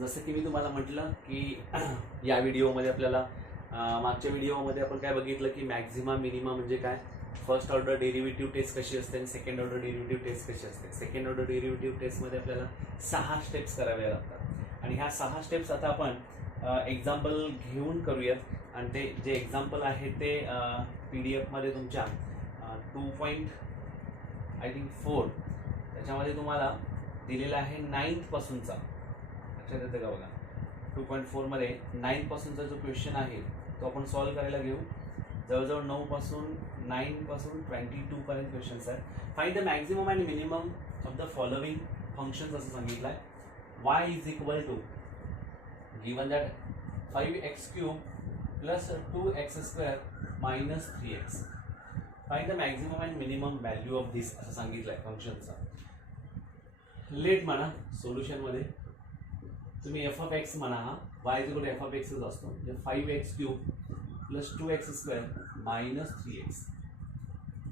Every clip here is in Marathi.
जसं की मी तुम्हाला म्हटलं की या व्हिडिओमध्ये आपल्याला मागच्या व्हिडिओमध्ये आपण काय बघितलं की मॅक्झिमा मिनिमा म्हणजे काय, फर्स्ट ऑर्डर डेरिव्हेटिव्ह टेस्ट कशी असते आणि सेकंड ऑर्डर डेरिव्हेटिव्ह टेस्ट कशी असते. सेकंड ऑर्डर डेरिव्हेटिव्ह टेस्टमध्ये आपल्याला 6 स्टेप्स कराव्या लागतात आणि ह्या 6 स्टेप्स आता आपण एक्झाम्पल घेऊन करूयात. आणि ते जे एक्झाम्पल आहे ते PDF मध्ये तुमच्या 2.4 त्याच्यामध्ये तुम्हाला दिलेला आहे 9th पासूनचा. लक्षात येतं का बघा, 2.4 मध्ये 9 पासूनचा जो क्वेश्चन आहे तो आपण सॉल्व्ह करायला घेऊ. जवळजवळ 9 पासून 22 पर्यंत क्वेश्चन्स आहेत. Find the maximum and minimum of the following functions असं सांगितलं आहे. y is equal to given that 5x³ plus 2x² minus 3x. Find the maximum and minimum value of this असं सांगितलं आहे फंक्शनचा. लेट म्हणा सोल्युशनमध्ये तुम्ही f(x) म्हणा, हा y इज इक्वल टू f(x)च असतो, म्हणजे 5x³ plus 2x² minus 3x.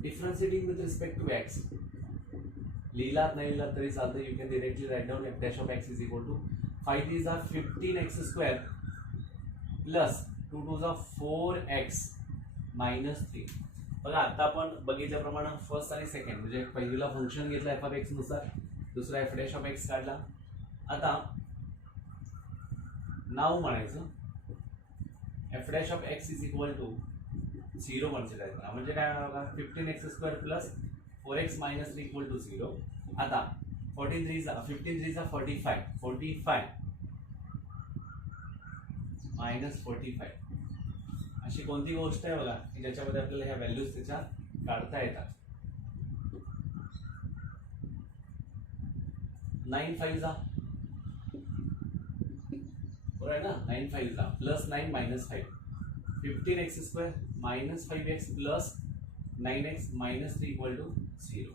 Differentiating with respect to x लिहिलात नाही लिहिलात तरी चालतं. You can directly write down f(x) is equal to 5 3 जा 15x² प्लस 2 2 जा 4x मायनस 3. बघा आता आपण बघितल्याप्रमाणे फर्स्ट आणि सेकंड म्हणजे पहिला फंक्शन घेतला f(x) नुसार, दुसरा f(x) काढला. आता नाव म्हणायचं f(x) is equal to 0 consider करा. म्हणजे काय बघा 15x² plus 4x minus 3 equal to 0. आता 15 3 जा 45 मायनस 45 अशी कोणती गोष्ट आहे बघा की ज्याच्यामध्ये आपल्याला ह्या व्हॅल्यूज त्याच्या काढता येतात. 9 5 जा बरोबर आहे ना, 9 5 जा plus 9 minus 5 15x² minus 5x plus 9x minus 3 equal to 0.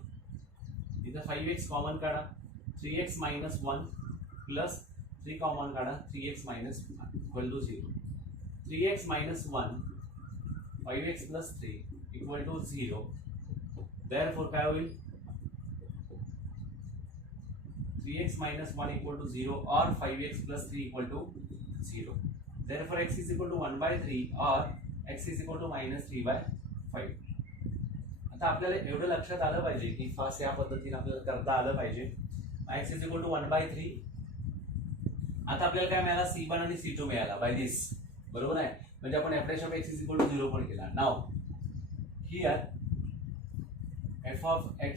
इथं 5x कॉमन काढा, 3x मायनस 1 प्लस 3 कॉमन काढा, 3x minus 1 equal to 0. 3x minus 1 5x plus 3 equal to 0. Therefore काय होईल 3x minus 1 equal to 0 or 5x plus 3 equal to 0. Therefore x is equal to 1/3 or x is equal to minus 3/5. आता आपल्याला एवढं लक्षात आलं पाहिजे की फास्ट या पद्धतीने आपल्याला करता आलं पाहिजे. x is equal to 1/3. आता आपल्याला काय मिळाला C1 आणि C2 मिळाला बाय दिस, बरोबर आहे. म्हणजे आपण f(x) is equal to 0 पण केला. Now here f(x)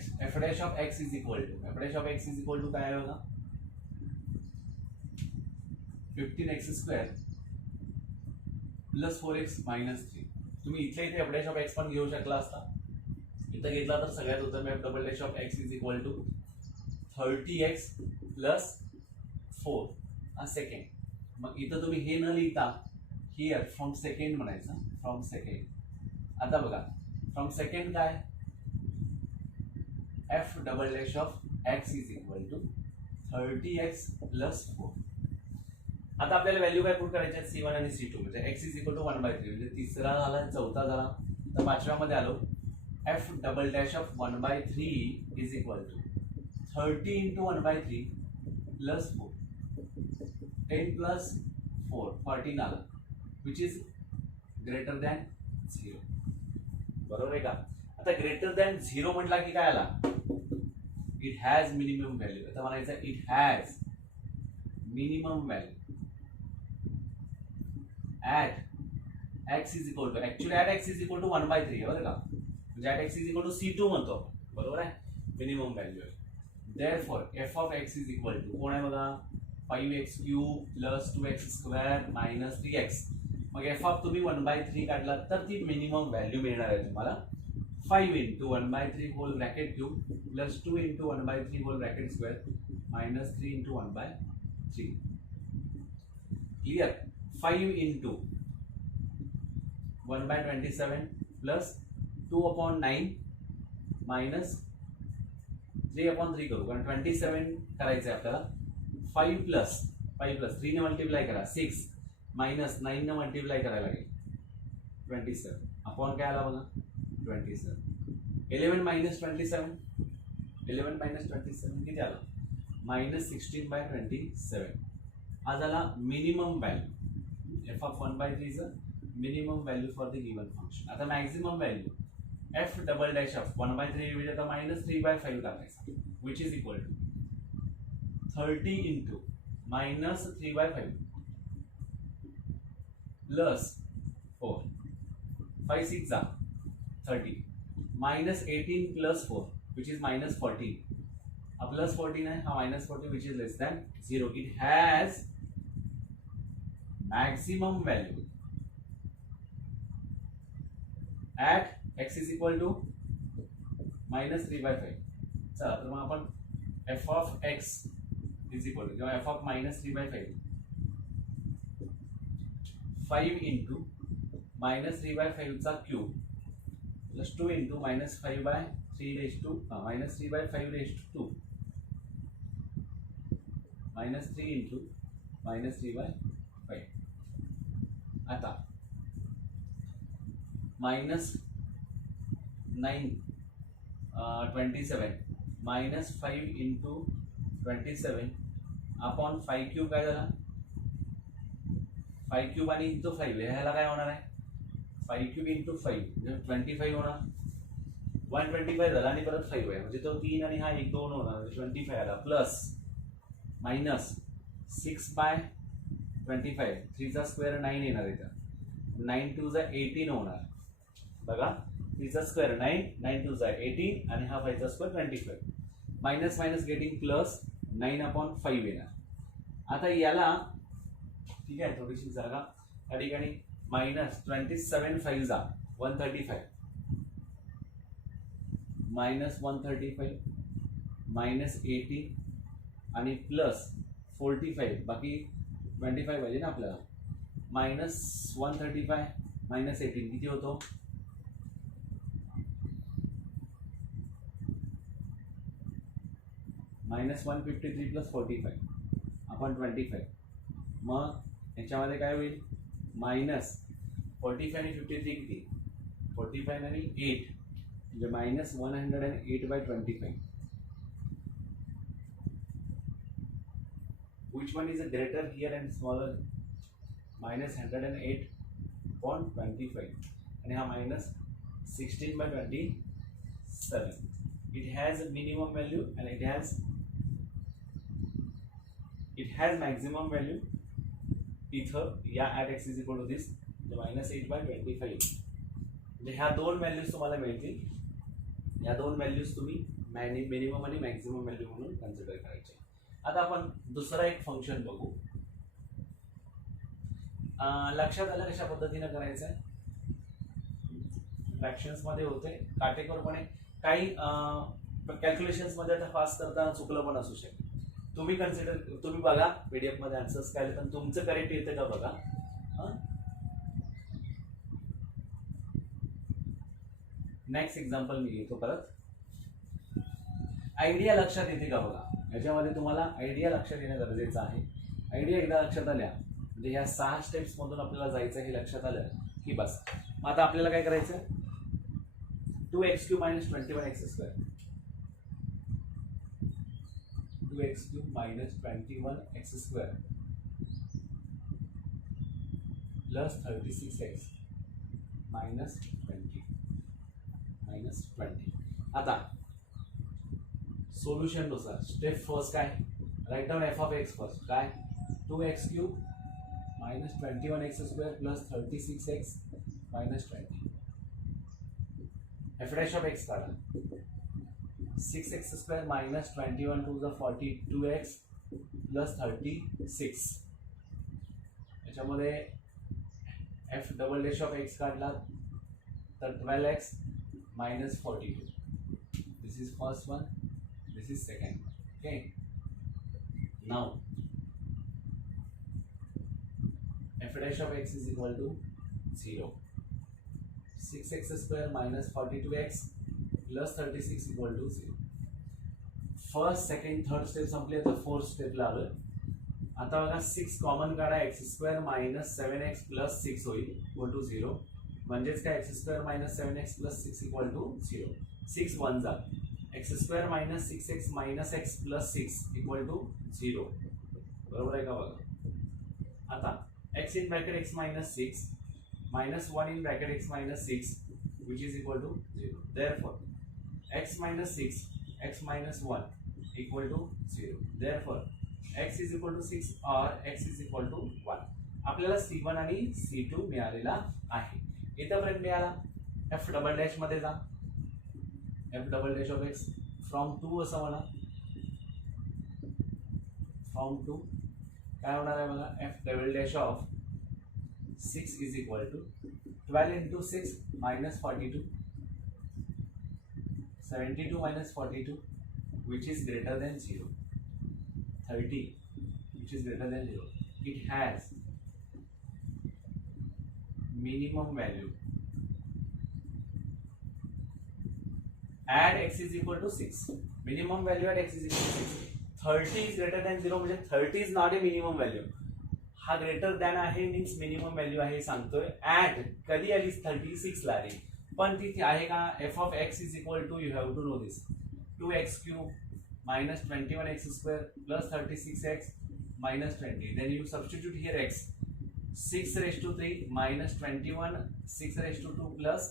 is equal to काय आहे बघा 15x² प्लस 4x मायनस 3. तुम्ही इथल्या इथे f(x) पण घेऊ शकला असता. इथं घेतला तर सगळ्यात उत्तम f(x) is equal to 30x plus 4 second. मग इथं तुम्ही हे न लिहिता हिअर फ्रॉम सेकंड म्हणायचं, फ्रॉम सेकंड. आता बघा फ्रॉम सेकंड काय f(x) is equal to 30x plus 4. आता आपल्याला व्हॅल्यू काय पुट करायच्या C1 आणि C2 म्हणजे x is equal to 1/3 म्हणजे तिसरा झाला, चौथा झाला, तर पाचव्यामध्ये आलो f(1/3) is equal to 30 into 1/3 plus 4. 10 plus 4 14 आला, which is greater than 0. बरोबर आहे का. आता ग्रेटर दॅन 0 म्हटला की काय आला इट हॅज मिनिमम व्हॅल्यू. आता म्हणायचं it has minimum value at x is equal to, actually at x is equal to 1/3 आहे बरं का, म्हणजे at x is equal to C2 म्हणतो, बरोबर आहे. मिनिमम व्हॅल्यू आहे. Therefore f(x) is equal to कोण आहे बघा 5x³ plus 2x² minus 3x. मग f तुम्ही 1/3 काढला तर ती मिनिमम व्हॅल्यू मिळणार आहे तुम्हाला 5 into 1/3 whole bracket cube plus 2 into 1/3 whole bracket square minus 3 into 1/3. Clear? 5 into 1/27 plus 2/9 minus 3/3 करू कारण 27 करायचं आहे आपल्याला. 5 plus 3 ने मल्टिप्लाय करा 6 मायनस 9 ने मल्टिप्लाय करायला लागेल 27 अपॉन काय आला बघा 27. 11 minus 27 किती आलं -16/27. हा झाला minimum value. F of 1/3 is a minimum value for the given function. आता maximum value F double dash of 1/3 ऐवजी आता -3/5 टाकायचा, which is equal to 30 into -3/5 plus 4 5 6 जा 30 -18 plus 4 which is -14. A plus 14 है, हाँ -14 which is less than 0. It has maximum value at x is equal to -3/5. चला तर मग आपण f of x is equal to किंवा f of -3/5 5 into -3/5 चा cube plus 2 into -5/3 raised to -3/5 raised to 2 -3 into -3/5. आता -9 27 -5 into 27 अपॉन 5 क्यूब काय झाला 5 क्यूब आणि इंटू 5 ह्याला काय होणार आहे 5 क्यूब इंटू 5 म्हणजे 25 होणार 125 झाला आणि परत 5 आहे म्हणजे तो 3 आणि हा 1 2 होणार 25 आला प्लस मायनस 6/25 3 चा स्क्वेअर 9 येणार इथं 9 2 चा 18 होणार बघा 3 चा स्क्वेअर 9 9 2 चा 18 आणि हा 5 चा square 25 minus minus getting plus 9/5 येणार. आता याला ठीक आहे थोडीशी जागा त्या ठिकाणी -27 5 जा 135 -135 -18 आणि प्लस 45 बाकी 25 पाहिजे ना आपल्याला -135 -18 किती होतो -153 प्लस 45 आपण 25 मग याच्यामध्ये काय होईल -45 आणि 53 किती 45 आणि 8 म्हणजे -108/25. Which one is greater here and smaller? -108/25 and ha -16/27. It has a minimum value and it has maximum value. इथं या at x is equal to this -8/25. म्हणजे ह्या दोन व्हॅल्यूज तुम्हाला मिळतील. या दोन व्हॅल्यूज तुम्ही मिनिमम आणि मॅक्झिमम व्हॅल्यू म्हणून कन्सिडर करायचे. आता आपण दुसरा एक फंक्शन बघू. लक्षात आलं कशा पद्धतीने करायचं आहे फ्रॅक्शन्स मध्ये होते काटेकोरपणे काही कॅल्क्युलेशन्स मध्ये आता फास्ट करताना चुकलं पण असू शकतं. तुम्ही बघा पीडीएफ मध्ये आन्सर्स काय पण तुमचं करेक्ट येतं का बघा. नेक्स्ट एक्झाम्पल मी घेतो परत. आयडिया लक्षात येते का बघा. याच्यामध्ये तुम्हाला आयडिया लक्षात येणं गरजेचं आहे. आयडिया एकदा लक्षात आल्या म्हणजे ह्या 6 स्टेप्स मधून आपल्याला जायचं हे लक्षात आलं की बस. मग आता आपल्याला काय करायचं 2x³ - 21x² 2x³ - 21x² plus 36x -20. आता सोल्युशन नुसार स्टेप फर्स्ट काय write down f of x first काय 2x³ - 21x² plus 36x -20. f dash of x काढा 6x² - 21 2 = 42x प्लस 36. याच्यामध्ये f double dash of x काढला तर 12x -42. This is first one, this is second one. Okay, now f dash of x is equal to 0. 6x² - 42x plus 36 equal to 0. First second third step संपली आता फोर्थ स्टेपला आलोय. आता बघा 6 कॉमन काढा x² - 7x plus 6 होईल इक्वल टू 0. म्हणजेच काय x² - 7x plus 6 equal to 0. 6 1 जा x² - 6x - x plus 6 equal to 0. बरोबर आहे का बघा. आता x in bracket x minus 6 minus 1 in bracket x minus 6 which is equal to 0. Therefore x minus 6 x minus 1 equal to 0. Therefore x is equal to 6 or x is equal to 1. आपल्याला C1 आणि C2 मिळालेला आहे. इथपर्यंत मिळाला. f डबल डॅश मध्ये जा. f double dash of x from 2 असं म्हणा. फ्रॉम 2 काय होणार आहे बघा, f double dash of 6 is equal to 12 into 6 minus 42, 72 minus 42 which is greater than 0, 30 which is greater than 0. It has minimum value at x is equal to 6. Minimum value at x is equal to 6. 30 is greater than 0 म्हणजे 30 is not a minimum value. हा ग्रेटर दॅन आहे मीन्स मिनिमम व्हॅल्यू आहे सांगतोय. ऍट कधी आली 36 ला आली, पण तिथे आहे का f of x is equal to, you have to know this, 2x cube minus 21x square plus 36x minus 20. Then you substitute here x. 6 raised to 3 minus 21, 6 raised to 2 plus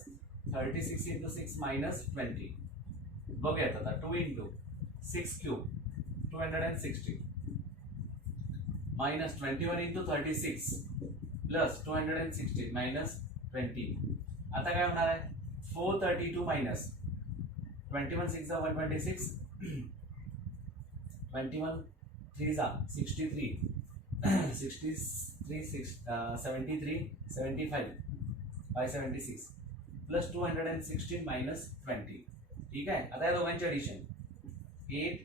36 into 6 minus 20. बघूयात आता 2 into 6 cube 260 minus 21 into 36 plus 260 minus 20. आता काय होणार आहे 432 minus 21 6 जा 126 21 3 जा 63 63 6 73 75 576 plus 216 minus 20. ठीक आहे. आता या दोघांचे addition 8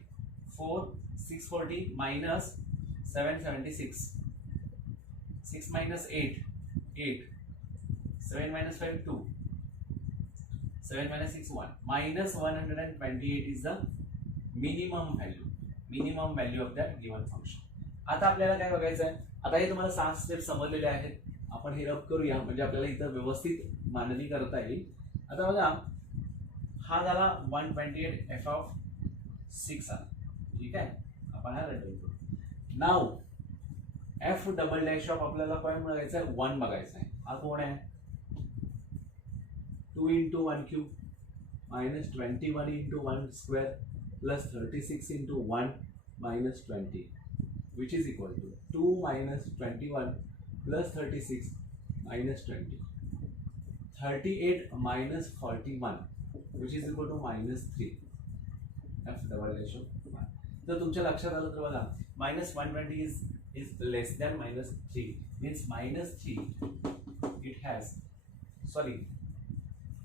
4 640 minus 776, 6 minus 8 8, 7 minus 5 2, 7 minus 6 1, minus 128 is the minimum value of that given function. आता आपल्याला काय बघायचं आहे, आता हे तुम्हाला 6 स्टेप समजलेले आहेत. आपण हे रब करूया म्हणजे आपल्याला इथं व्यवस्थित मांडणी करता येईल. आता बघा हा झाला 128 f ऑफ 6 आला. ठीक आहे. आपण हा रब करू. Now f double dash of आपल्याला काय बघायचं आहे 1 बघायचं आहे. हा कोण आहे 2 into 1 cube minus 21 into 1 square plus 36 into 1 minus 20 which is equal to 2 minus 21 plus 36 minus 20, 38 minus 41 which is equal to minus 3. f double dash of 1. तर तुमच्या लक्षात आलं तर बघा minus 120 is less than minus 3 means minus 3 it has, sorry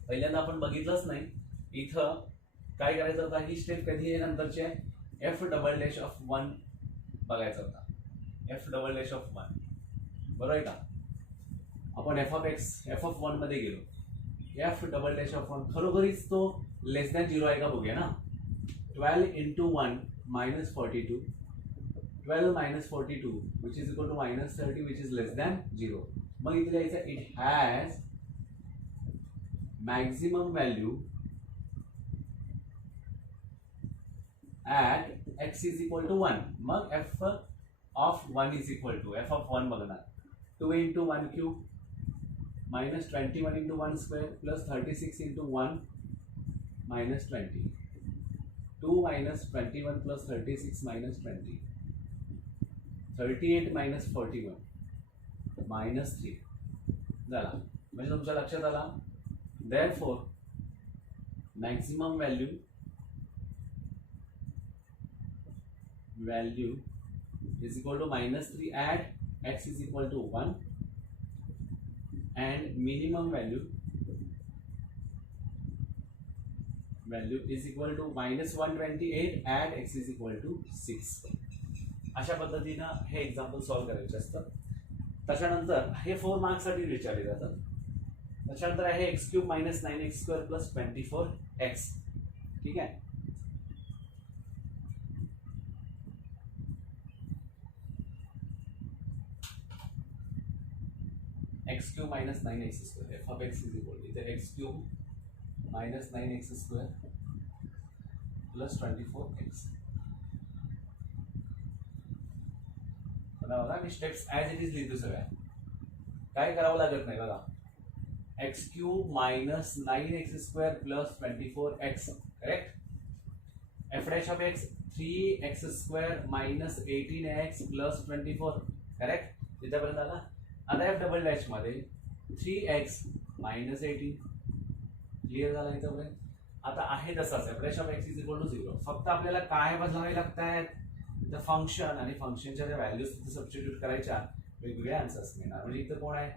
पहिल्यांदा आपण बघितलंच नाही. इथं काय करायचं होतं, ही स्टेप कधी आहे नंतरची आहे f डबल डॅश ऑफ 1 बघायचा होता. f डबल डॅश ऑफ 1 बरोबर आहे का. आपण f ऑफ 1 मध्ये गेलो. f डबल डॅश ऑफ 1 खरोखरीच तो लेस दॅन 0 आहे का बघूया ना. 12 into 1 minus 42, 12 minus 42 which is equal to minus 30 which is less than 0. मग इथे लिहायचं it has maximum value at x is equal to 1. मग f of 1 is equal to f of 1 बघणार 2 into 1 cube minus 21 into 1 square plus 36 into 1 minus 20. 2 minus 21 plus 36 minus 20, 38 minus 41 minus 3 झाला. म्हणजे तुमच्या लक्षात आला. Therefore maximum value is equal to minus 3 at x is equal to 1 and minimum value is equal to minus 128 at x is equal to 6. अशा पद्धतीनं हे एक्झाम्पल सॉल्व्ह करायचे असतं. त्याच्यानंतर हे 4 मार्क्ससाठी विचारले जातात. त्याच्यानंतर आहे x cube minus 9x square plus 24x. ठीक आहे. x cube minus 9x square f of x is equal to इथे x cube minus 9x square plus 24x. पुन्हा बघा मी स्टेप्स ॲज इट इज लिहितो सगळ्या, काय करावं लागत नाही बघा. X cube minus 9x² plus 24x correct. F dash of x 3x² minus 18x plus 24 correct. तिथपर्यंत आला. आता एफ डबल डॅश मध्ये 3x मायनस 18 क्लिअर झाला इथपर्यंत. आता आहे तसाच f dash of x is equal to 0. फक्त आपल्याला काय बदलावे लागत आहेत, तर फंक्शन आणि फंक्शनच्या ज्या व्हॅल्यूज तिथे सबस्टिट्यूट करायच्या, वेगवेगळे आन्सर्स मिळणार. म्हणजे इथं कोण आहे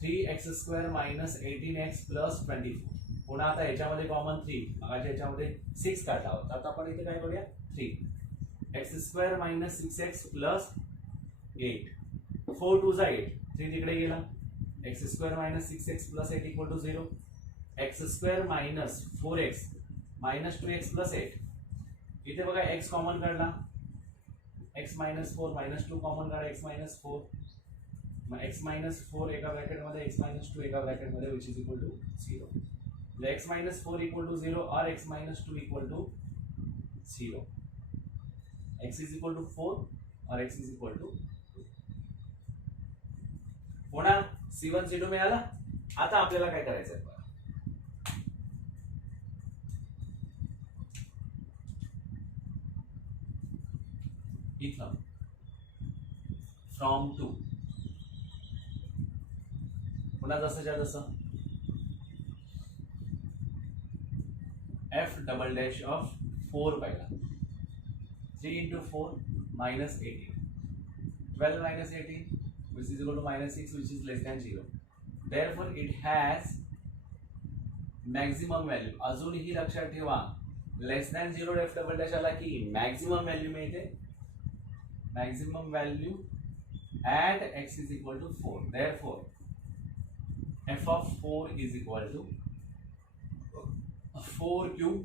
3x² मायनस 18x प्लस 24. पुन्हा आता याच्यामध्ये कॉमन 3, मगाच्या याच्यामध्ये 6 काढला होता, आता आपण इथे काय करूया 3x² मायनस 6x प्लस 8. 4 2 जा 8, 3 तिकडे गेला. x² minus 6x plus 8 equal to 0. x² minus 4x minus 2x plus 8. इथे बघा x कॉमन काढला, x मायनस 4 मायनस 2 कॉमन काढा, x मायनस 4. मग x मायनस 4 एका ब्रॅकेटमध्ये, x मायनस 2 एका ब्रॅकेटमध्ये, विच इज इक्वल टू 0. म्हणजे x मायनस 4 इक्वल टू 0 और x minus 2 equal to 0. x is equal to 4 और x इज इक्वल टू 2. पुन्हा C1 C2 मिळाला. आता आपल्याला काय करायचं आहे, इथं फ्रॉम टू पुन्हा जसंच्या तसं एफ डबल डॅश ऑफ 4 पहिला 3 into 4 minus 18. 12 minus 18 which is equal to minus 6 which is less than 0. Therefore it has maximum value. अजूनही लक्षात ठेवा लेस दॅन 0 एफ डबल डॅश आला की मॅक्झिमम व्हॅल्यू मिळते. Maximum value at x is equal to 4. Therefore f of 4 is equal to 4 cube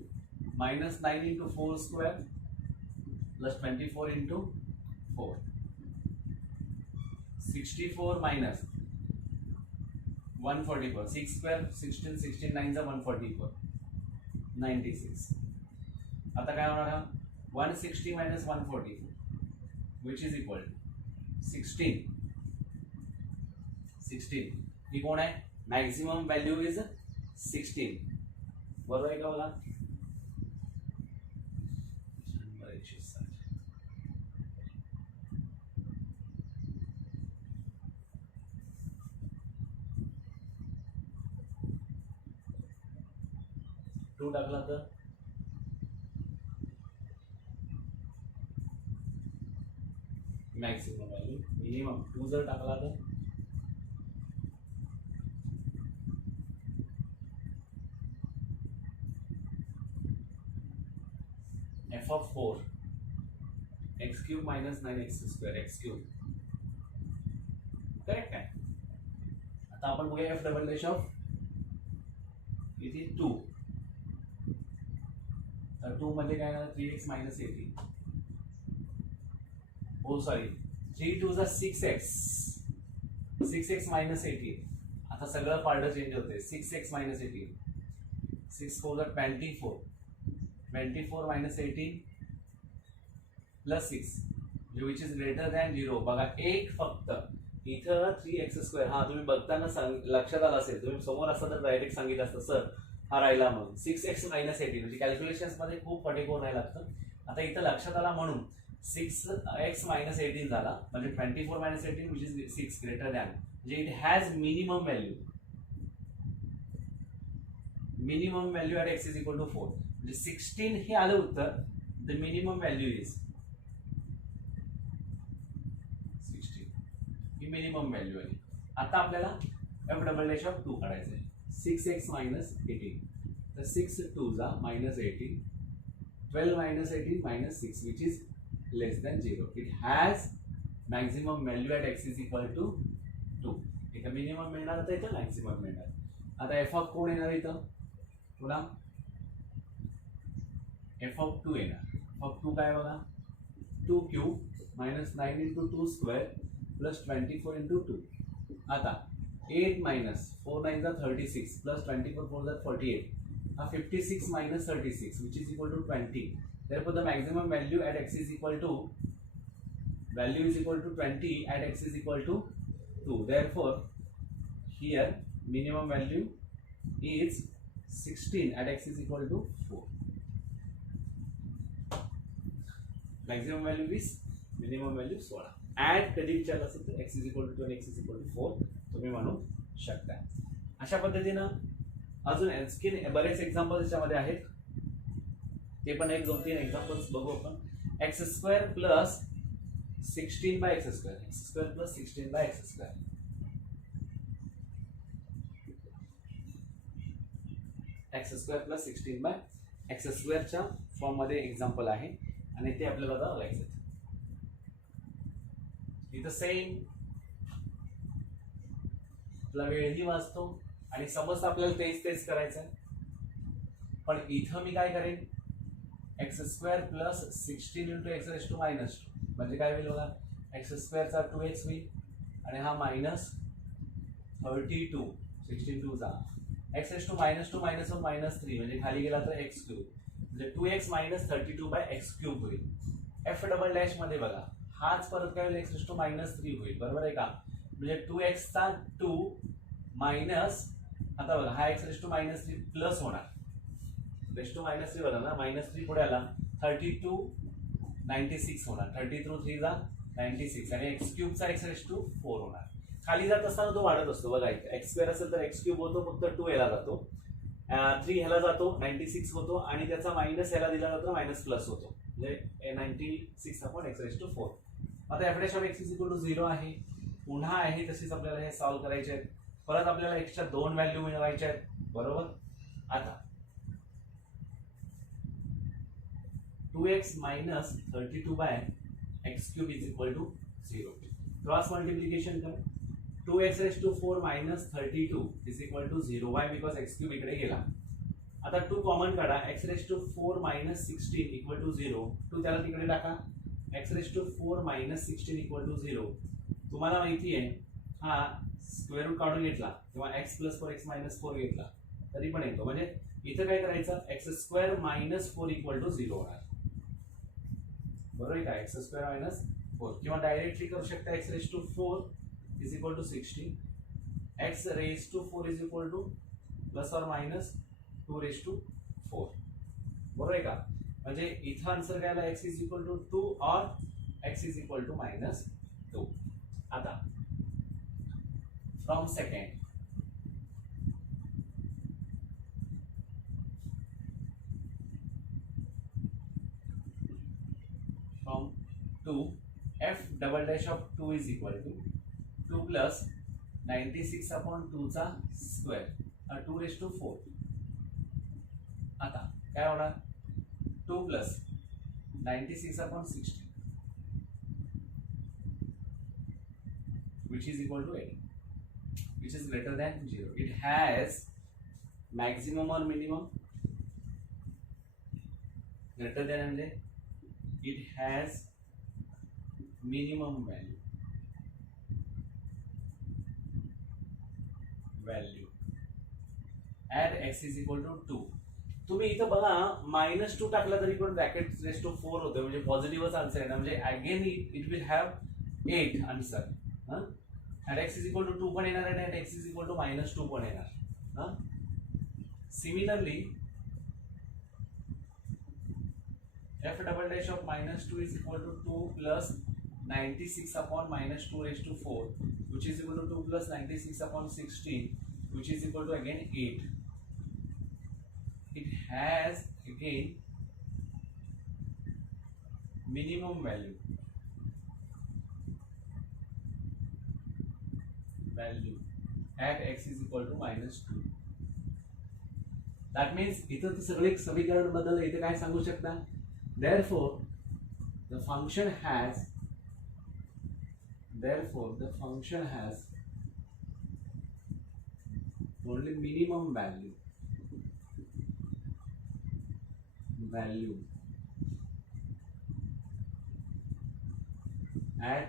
minus 9 into 4 square plus 24 into 4. 64 minus 144. 6 square 16, 16 9 is 144. 96. आता काय होणार आहे 160 minus 144 which is equal to 16. 16 ही कोण आहे मॅक्झिमम व्हॅल्यू इज 16. बरोबर आहे का बघा. 2 टाकला तर मॅक्सिमम व्हॅल्यू, मिनिमम 2 जर टाकला तर f of 4 x cube minus 9x square x cube correct आहे. आता आपण बघूया f डबल डॅश ऑफ इथे 2. तर 2 मध्ये काय येणार 3x minus 18. ओ सॉरी 3 2 6x 6x minus 18. आता सगळं पार्ट चेंज होते 6x minus 18. 6 4 24. 24 minus 18 plus 6 which is greater than 0. बघा एक फक्त इथं 3x². हा तुम्ही बघताना लक्षात आला असेल, तुम्ही समोर असता तर डायरेक्ट सांगितलं असतं सर हा राहिला म्हणून. 6x minus 18 म्हणजे कॅल्क्युलेशन्स मध्ये खूप पटीकोर राहायला लागतं. आता इथं लक्षात आला म्हणून 6x minus 18 झाला म्हणजे 24 minus 18 which is 6 greater than, म्हणजे it has minimum value. Minimum value at x is equal to 4. म्हणजे 16 हे आलं उत्तर. The minimum value is 16 he minimum value आहे. आता आपल्याला एफ डबल डॅश ऑफ 2 काढायचं आहे. 6x minus 18. तर 6 2 जा minus 18. 12 minus 18 minus 6 which is less than 0. It has maximum value at x is equal to 2. इथं मिनिमम मिळणार तर इथं मॅक्सिमम मिळणार. आता एफ ऑफ कोण येणार इथं पुन्हा एफ ऑफ 2 येणार. एफ ऑफ 2 काय बघा 2 cube minus 9 into 2 square plus 24 into 2. आता 8 minus 4 9 is 36 plus 24 4 is 48. 56 minus 36 which is equal to 20. Therefore the maximum value at x is equal to value is equal to 20 at x is equal to 2. Therefore, here minimum value is 16 at x is equal to 4. Maximum value is minimum value 16. Add कधी विचारलं असेल तर x is equal to 2 and x is equal to 4 तुम्ही म्हणू शकता. अशा पद्धतीनं अजून आणखी बरेच एक्झाम्पल्स याच्यामध्ये आहेत. ते पण 1-2-3 एक्झाम्पल्स बघू आपण. x square plus 16 by x square, x square plus 16 by x square. x square plus 16 by x स्क्वेअरच्या फॉर्म मध्ये एक्झाम्पल आहे आणि ते आपल्याला आता बघायचं. इथं सेम आपला वेळही वाचतो आणि समजतं आपल्याला तेच करायचं आहे. पण इथं मी काय करेन, x square plus 16 into x raise to minus 2 म्हणजे काय होईल बघा, एक्स स्क्वेअरचा 2x होईल आणि हा मायनस 32 16 2 जा x raise to minus 2 minus 1 minus 3 म्हणजे खाली गेला तर एक्स क्यूब म्हणजे 2x minus 32 by x cube होईल. एफ डबल डॅश मध्ये बघा हाच परत काय होईल, एक्स रेस टू मायनस 3 होईल. बरोबर आहे का, म्हणजे 2x चा 2 मायनस आता बघा हा x raise to minus 3 plus होणार, रेस टू मायनस 3 बघा ना, मायनस 3 पुढे आला 32 96 होणार, 33 3 जा 96 आणि एक्स क्यूबचा एक्स रेस टू 4 होणार. खाली जात असताना तो वाढत असतो बघा. एक्स स्क्वेअर असेल तर एक्स क्यूब होतो, फक्त 2 ह्याला जातो, 3 ह्याला जातो 96 होतो आणि त्याचा मायनस ह्याला दिला जातो मायनस प्लस होतो म्हणजे 96 अपॉन एक्स रेस टू 4. आता f dash of x is equal to 0 आहे. पुन्हा आहे तशीच आपल्याला हे सॉल्व्ह करायचे आहेत. परत आपल्याला एक्सच्या 2 व्हॅल्यू मिळवायच्या आहेत. बरोबर. आता 2x minus 32 by x cube is equal to 0. Cross multiplication कर. 2x raise to 4 minus 32 is equal to 0. Why because x cube इकडे गेला. आता 2 कॉमन काढा. x raise to 4 minus 16 equal to 0. 2 त्याला तिकडे टाका. x raise to 4 minus 16 equal to 0. तुम्हाला माहिती आहे हा स्क्वेअर रूट काढून घेतला किंवा x प्लस 4 x मायनस 4 घेतला तरी पण येतो. म्हणजे इथं काय करायचं, x square minus 4 equal to 0 होणार. बरोबर आहे का, एक्स स्क्वेअर मायनस 4 किंवा डायरेक्टली करू शकता x raise to 4 is equal to 16, x raise to 4 is equal to plus और मायनस 2 रेस टू 4. बरोबर आहे का, म्हणजे इथं आन्सर काय आला, एक्स इज इक्वल टू 2 और x is equal to minus 2. आता from second from 2 f double dash of 2 is equal to 2 plus 96 upon 2 चा स्क्वेअर 2 रेस टू 4. आता काय होणार, 2 plus 96 upon 16 which is equal to 8, which is greater than 0. It has maximum or minimum, greater than and it has minimum value at x is equal to 2. तुम्ही इथं बघा -2 टाकला तरी पण ब्रॅकेट रेस टू 4 होतं म्हणजे पॉझिटिव्हच आन्सर आहे ना. म्हणजे again it will have 8 answer. At x is equal to 2 पण येणार आणि at x is equal to -2 पण येणार. Similarly f double dash of -2 is equal to 2 plus 96 upon -2 raised to 4 which is equal to 2 plus 96 upon 16 which is equal to again 8. It has again minimum value at x is equal to -2. That means इथं तर सगळे समीकरण बदललं. इथे काय सांगू शकता, therefore the function has only minimum value at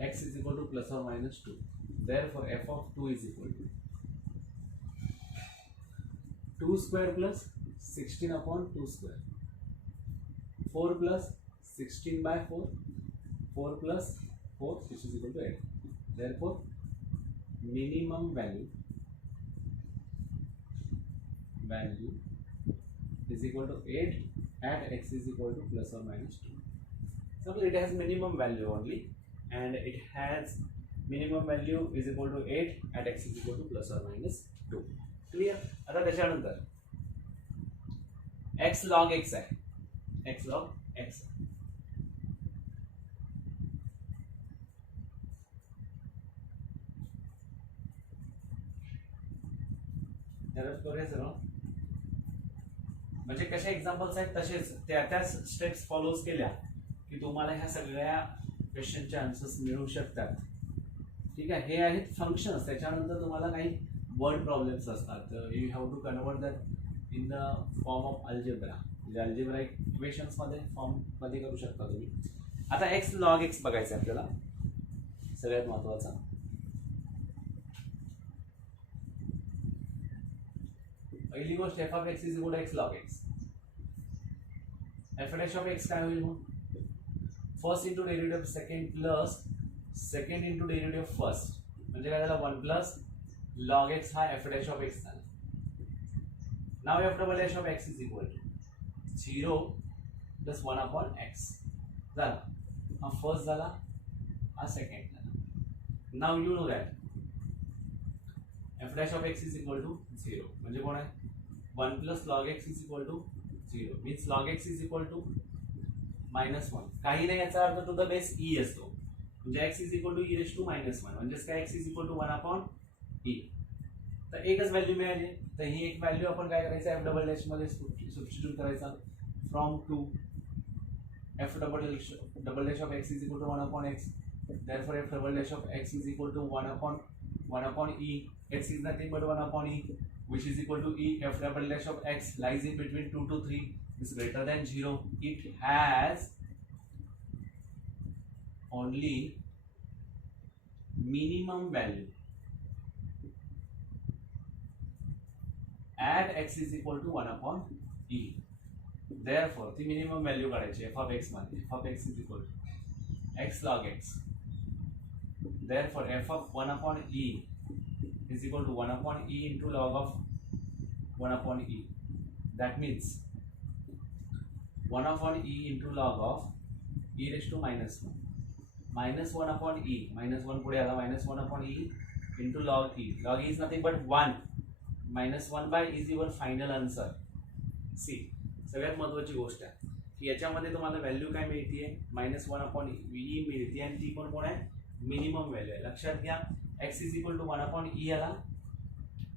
x is equal to plus or minus 2. Therefore f of 2 is equal to 2 square plus 16 upon 2 square, 4 plus 16 by 4, 4 plus 4 which is equal to 8. Therefore minimum value is equal to 8 at x is equal to plus or minus 2. So it has minimum value only, and it has minimum value is equal to 8 at x is equal to plus or minus 2. Clear? आता त्याच्यानंतर x log x आहे, x log x. करूया सर्व, म्हणजे कशा एक्झाम्पल्स आहेत तसेच त्याच स्टेप्स फॉलोज केल्या की तुम्हाला ह्या सगळ्या क्वेश्चनचे आन्सर्स मिळू शकतात. ठीक आहे, हे आहेत फंक्शन्स. त्याच्यानंतर तुम्हाला काही वर्ड प्रॉब्लेम्स असतात, you have to convert that in the form of algebra, म्हणजे अल्जेब्रा इक्वेशन्स मध्ये फॉर्म मध्ये करू शकता तुम्ही. आता एक्स लॉग एक्स बघायचं आपल्याला, सगळ्यात महत्वाचा. पहिली गोष्ट F of x is equal to X log X. F dash of X काय होईल मग? First into derivative of second plus second into derivative of first, म्हणजे काय झालं 1 प्लस लॉग एक्स हा एफ डॅश ऑफ एक्स झाला. Now F double dash of x is equal to 0 plus 1 upon X झाला. हा फर्स्ट झाला, हा सेकंड झाला. Now you know that F dash of x is equal to 0, म्हणजे कोण आहे 1 plus log x is equal to 0, means log x is equal to -1. काही नाही, याचा earth to the base e असतो, म्हणजे x is equal to e raise to -1, म्हणजेच काय x is equal to 1 upon e. तर एकच व्हॅल्यू मिळाली, तर ही एक व्हॅल्यू आपण काय करायचं एफ डबल डॅश मध्ये सबस्टिट्यूट करायचा. From two f double dash of x is equal to 1 upon x, therefore f double dash of x is equal to 1 upon e. x is nothing but 1 upon e, which is equal to e. F double dash of x lies in between 2 to 3, is greater than 0. It has only minimum value at x is equal to 1 upon e. Therefore the minimum value काढायची f of x मध्ये. f of x is equal to x log x. Therefore f of 1 upon e is equal to 1 upon e into log of 1 upon e. That means 1 upon e into log of e raised to -1. -1 upon e, -1 पुढे आला, -1 upon e into log e. Log e is nothing but 1. -1 by is your final answer. See, सगळ्यात महत्त्वाची गोष्ट आहे की याच्यामध्ये तुम्हाला व्हॅल्यू काय मिळते, -1 upon e मिळते, आणि ती पण कोण आहे मिनिमम व्हॅल्यू आहे. लक्षात घ्या, x is equal to 1 upon e आला,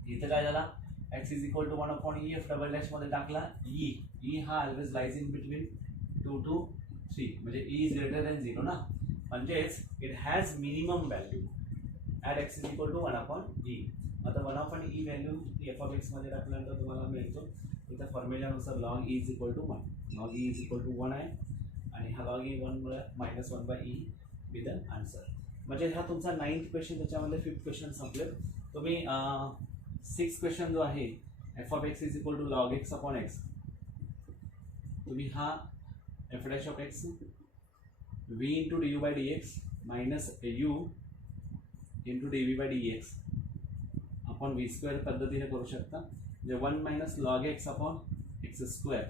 इथं काय झाला x is equal to 1 upon e f double dash मध्ये टाकला. e हा always lies in between 2 to 3, म्हणजे e is greater than 0 ना, म्हणजेच it has minimum value at x is equal to 1 upon e. आता 1 upon e value f of x मध्ये टाकल्यानंतर तुम्हाला मिळतो इथं फॉर्म्युल्यानुसार log e is equal to 1. log e is equal to 1 आहे, आणि हा log e 1 मुळे -1 by e with an answer. म्हणजे हा तुमचा 9th क्वेश्चन, त्याच्यामध्ये 5th क्वेश्चन संपले. तुम्ही 6th क्वेश्चन जो आहे f of x is equal to log x upon x, तुम्ही हा F dash of x v into d u by d x minus u into d v by d x upon v square पद्धतीने करू शकता, म्हणजे 1 मायनस log x upon x square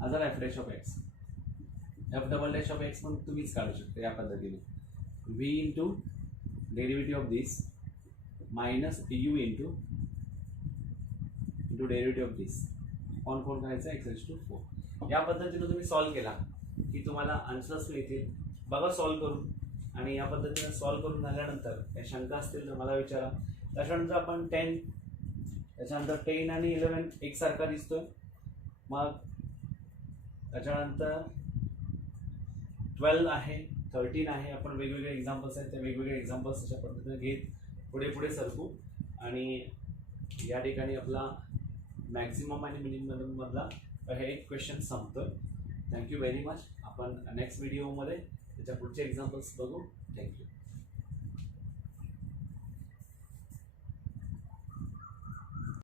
हा जर f dash of x. F double dash of x पण तुम्हीच काढू शकता या पद्धतीने, v into derivative of this minus u into derivative of this on कोण करायचं x raised to 4. या पद्धतीने तुम्ही सॉल्व केला की तुम्हाला आन्सर्स मिळतील. बघा सॉल्व करून, आणि या पद्धतीने सॉल्व करून झाल्यानंतर काही शंका असतील तर मला विचारा. त्याच्यानंतर आपण 10, त्याच्यानंतर 10 आणि 11 एकसारखा दिसतोय. मग त्याच्यानंतर 12 आहे, 13 आहे. आपण वेगवेगळे एक्झाम्पल्स आहेत, त्या वेगवेगळे एक्झाम्पल्स अशा पद्धतीने घेत पुढे पुढे सरकू, आणि या ठिकाणी आपला मॅक्झिमम आणि मिनिमम मधला हे एक क्वेश्चन संपतोय. Thank you very much. आपण नेक्स्ट व्हिडिओमध्ये त्याच्या पुढचे एक्झाम्पल्स बघू. थँक्यू.